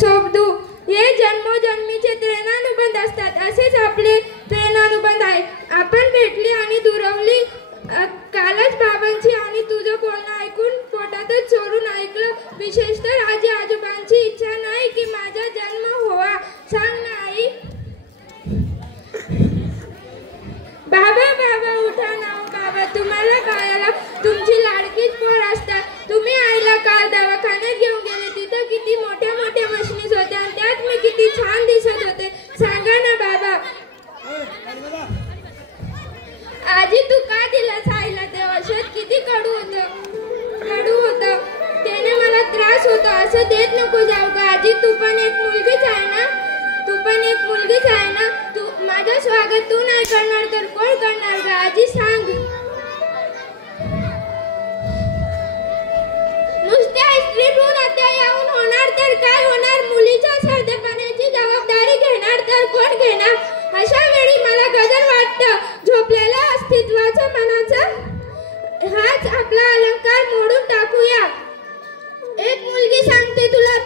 शोभदू हे जन्मोजन्मीचे प्रेमानुबंध असतात. असेच आपले प्रेमानुबंध आहे. आपण भेटली आणि दुरावली कालच बाबांची आणि तुझं बोलणं ऐकून पोटातच चोरून ऐकलं. विशेषतः आजी आजोबांची इच्छा नाही की माझा जन्म व्हावा. सांग ना आई. बाबा बाबा उठा ना बाबा. तुम्हाला बाळाला तुमची लाडकीच पोर असतात. तुम्ही आईला काल दवाखान्यात घेऊन गेले. तिथं किती मोठ्या मोठ्या मशीनीज होत्या आणि त्यात मी किती छान दिसत होते. सांगा ना बाबा. आजी तू का दिलास आईला ते औषध? किती कडू होतं. त्याने मला त्रास होतो. असं देत नको जाऊ का आजी. तू पण एक मुलगीच आहे ना. तू माझं स्वागत तू नाही करणार तर कोण करणार का आजी? सांग. नुसत्या स्त्रीभ्रूण हत्या येऊन होणार तर काय होणार? मुलीच्या साधेपणाची जबाबदारी घेणार तर कोण घेणार? अशा वेळी मला गदर वाटतं. झोपलेल्या अस्तित्वाचा मनाचा हाच आपला अलंकार मोडून टाकूया. एक मुलगी सांगते तुला